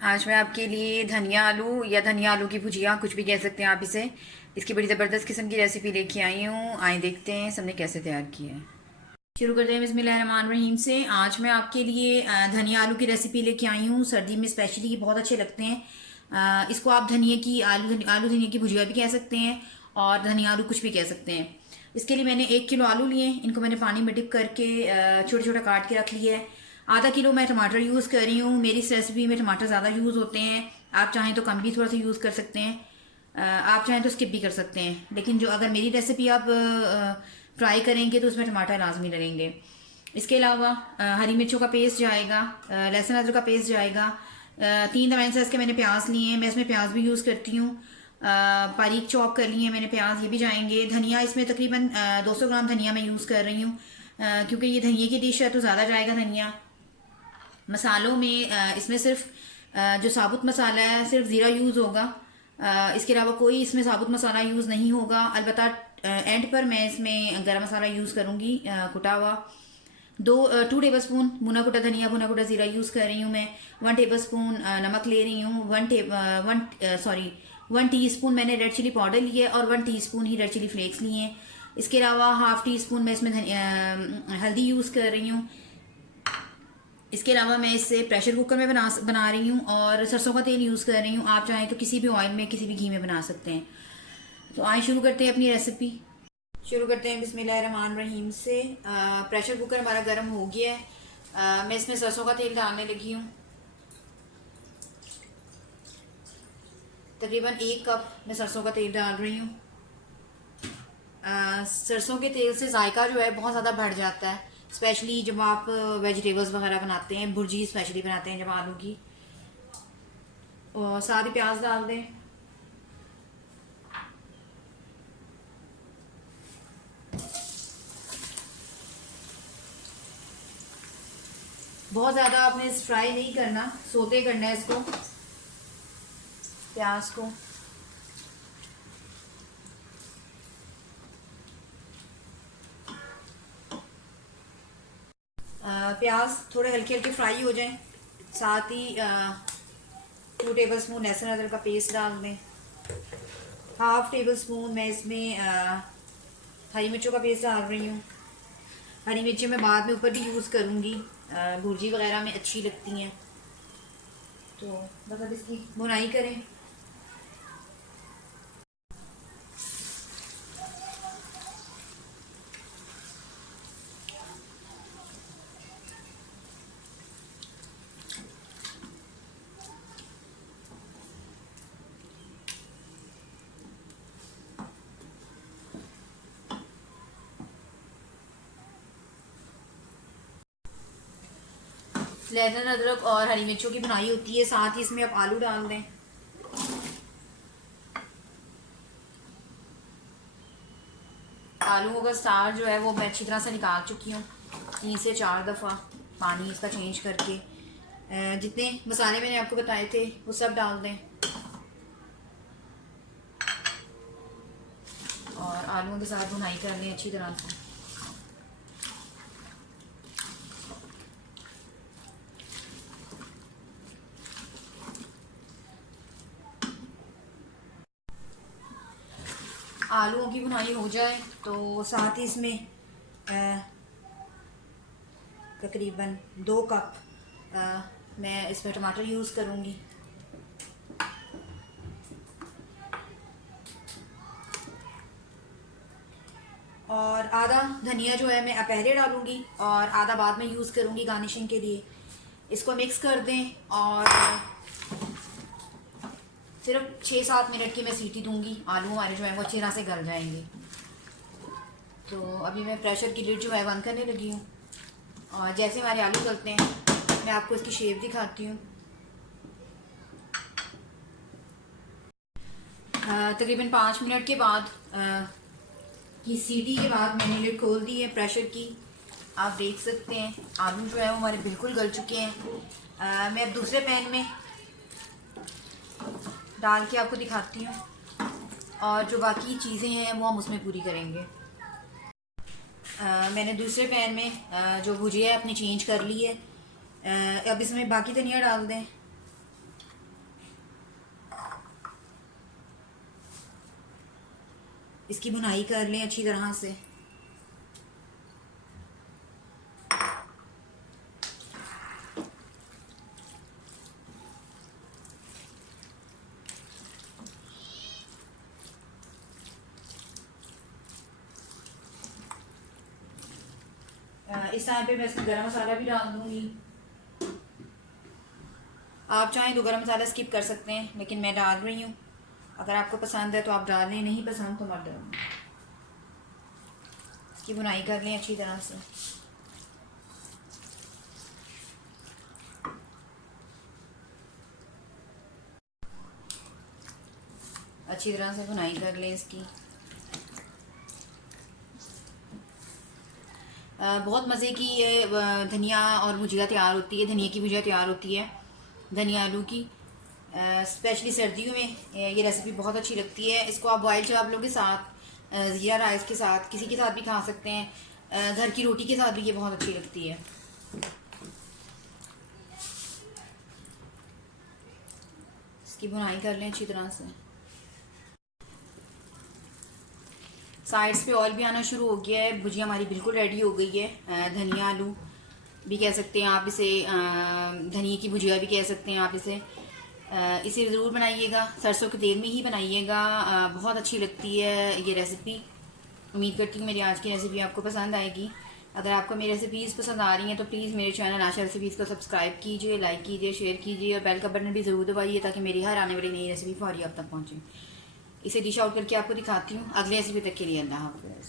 आज मैं आपके लिए धनिया आलू या धनिया आलू की भुजिया, कुछ भी कह सकते हैं आप इसे, इसकी बड़ी ज़बरदस्त किस्म की रेसिपी लेके आई हूँ। आए देखते हैं सबने कैसे तैयार की है। शुरू करते हैं बिस्मिल्लाहिर्रहमानिर्रहीम से। आज मैं आपके लिए धनिया आलू की रेसिपी लेके आई हूँ। सर्दी में स्पेशली बहुत अच्छे लगते हैं। इसको आप धनिया की आलू धनिया की भुजिया भी कह सकते हैं और धनिया आलू कुछ भी कह सकते हैं। इसके लिए मैंने 1 किलो आलू लिए। इनको मैंने पानी में डिप करके छोटा छोटा काट के रख लिया है। आधा किलो मैं टमाटर यूज़ कर रही हूँ। मेरी इस रेसिपी में टमाटर ज़्यादा यूज़ होते हैं। आप चाहें तो कम भी थोड़ा सा यूज़ कर सकते हैं। आप चाहें तो स्किप भी कर सकते हैं, लेकिन जो अगर मेरी रेसिपी आप ट्राई करेंगे तो उसमें टमाटर लाजमी डलेंगे। इसके अलावा हरी मिर्चों का पेस्ट जाएगा, लहसुन अदरक का पेस्ट जाएगा। 3 साइज़ के मैंने प्याज लिए हैं। मैं इसमें प्याज भी यूज़ करती हूँ। बारीक चॉप कर लिए हैं मैंने प्याज, ये भी जाएंगे। धनिया इसमें तकरीबन 200 ग्राम धनिया मैं यूज़ कर रही हूँ, क्योंकि ये धनिया की डिश है तो ज़्यादा जाएगा धनिया। मसालों में इसमें सिर्फ जो साबुत मसाला है सिर्फ ज़ीरा यूज़ होगा। इसके अलावा कोई इसमें साबुत मसाला यूज़ नहीं होगा। अलबत्ता एंड पर मैं इसमें गरम मसाला यूज़ करूँगी कुटा हुआ। 2 टेबल स्पून भुना कुटा धनिया, भुना कुटा ज़ीरा यूज़ कर रही हूँ मैं। 1 टेबल स्पून नमक ले रही हूँ। 1 टी स्पून मैंने रेड चिली पाउडर लिया है और 1 टीस्पून ही रेड चिली फ्लेक्स लिए हैं। इसके अलावा हाफ़ टी स्पून मैं इसमें हल्दी यूज़ कर रही हूँ। इसके अलावा मैं इसे प्रेशर कुकर में बना रही हूँ और सरसों का तेल यूज़ कर रही हूँ। आप चाहें तो किसी भी ऑयल में, किसी भी घी में बना सकते हैं। तो आइए शुरू करते हैं अपनी रेसिपी। शुरू करते हैं बिस्मिल्लाहिर्रहमानिर्रहीम से। प्रेशर कुकर हमारा गर्म हो गया है। मैं इसमें सरसों का तेल डालने लगी हूँ। तकरीबन 1 कप मैं सरसों का तेल डाल रही हूँ। सरसों के तेल से जायका जो है बहुत ज़्यादा बढ़ जाता है, स्पेशली जब आप वेजिटेबल्स वगैरह बनाते हैं, भुर्जी स्पेशली बनाते हैं जब आलू की। और साथ ही प्याज डाल दें। बहुत ज़्यादा आपने फ्राई नहीं करना, सोते करना है इसको, प्याज को। प्याज थोड़े हल्के हल्के फ्राई हो जाएं, साथ ही 2 टेबल स्पून लहसुन अदरक का पेस्ट डाल दें। हाफ टेबल स्पून मैं इसमें हरी मिर्चों का पेस्ट डाल रही हूँ। हरी मिर्ची मैं बाद में ऊपर भी यूज़ करूँगी, भुर्जी वगैरह में अच्छी लगती हैं। तो बस अब इसकी भुनाई करें। लहसुन अदरक और हरी मिर्चों की भुनाई होती है, साथ ही इसमें आप आलू डाल दें। आलूओं का सार जो है वो मैं अच्छी तरह से निकाल चुकी हूँ 3 से 4 दफ़ा पानी इसका चेंज करके। जितने मसाले मैंने आपको बताए थे वो सब डाल दें और आलूओं के साथ भुनाई कर लें अच्छी तरह से। आलूओं की भुनाई हो जाए तो साथ ही इसमें तकरीबन 2 कप मैं इसमें टमाटर यूज़ करूँगी। और आधा धनिया जो है मैं पहले डालूँगी और आधा बाद में यूज़ करूँगी गार्निशिंग के लिए। इसको मिक्स कर दें और सिर्फ 6-7 मिनट की मैं सीटी दूंगी। आलू हमारे जो है वो अच्छी तरह से गल जाएंगे। तो अभी मैं प्रेशर की लिड जो है बंद करने लगी हूँ और जैसे हमारे आलू गलते हैं मैं आपको इसकी शेप दिखाती हूँ। तकरीबन 5 मिनट के बाद की सीटी के बाद मैंने लिड खोल दी है प्रेशर की। आप देख सकते हैं आलू जो है वो हमारे बिल्कुल गल चुके हैं। मैं अब दूसरे पैन में डाल के आपको दिखाती हूँ और जो बाकी चीज़ें हैं वो हम उसमें पूरी करेंगे। मैंने दूसरे पैन में जो भुजिया है अपनी चेंज कर ली है। अब इसमें बाकी धनिया डाल दें। इसकी भुनाई कर लें अच्छी तरह से। इस टाइम पे मैं इसमें गरम मसाला भी डाल दूंगी। आप चाहें तो गरम मसाला स्किप कर सकते हैं, लेकिन मैं डाल रही हूँ। अगर आपको पसंद है तो आप डाल लें, नहीं पसंद तो मत डालें। इसकी भुनाई कर लें अच्छी तरह से। अच्छी तरह से भुनाई कर लें इसकी। बहुत मज़े की ये धनिया और भुजिया तैयार होती है, धनिया की भुजिया तैयार होती है, धनिया आलू की। स्पेशली सर्दियों में ये रेसिपी बहुत अच्छी लगती है। इसको आप बॉयल चावलों के साथ, ज़ीरा राइस के साथ, किसी के साथ भी खा सकते हैं। घर की रोटी के साथ भी ये बहुत अच्छी लगती है। इसकी भुनाई कर लें अच्छी तरह से। साइड्स पे ऑयल भी आना शुरू हो गया है। भुजिया हमारी बिल्कुल रेडी हो गई है। धनिया आलू भी कह सकते हैं आप इसे, धनिया की भुजिया भी कह सकते हैं आप इसे। इसे ज़रूर बनाइएगा, सरसों के तेल में ही बनाइएगा। बहुत अच्छी लगती है ये रेसिपी। उम्मीद करती हूँ मेरी आज की रेसिपी आपको पसंद आएगी। अगर आपको मेरी रेसिपीज़ पसंद आ रही हैं तो प्लीज़ मेरे चैनल आशा रेसिपीज़ को सब्सक्राइब कीजिए, लाइक कीजिए, शेयर कीजिए और बेल का बटन भी ज़रूर दबाइए ताकि मेरी हर आने वाली नई रेसिपी फौरी आप तक पहुँचे। इसे डिश आउट करके आपको दिखाती हूँ। अगले रेसिपी तक के लिए अल्लाह हाफ़िज़।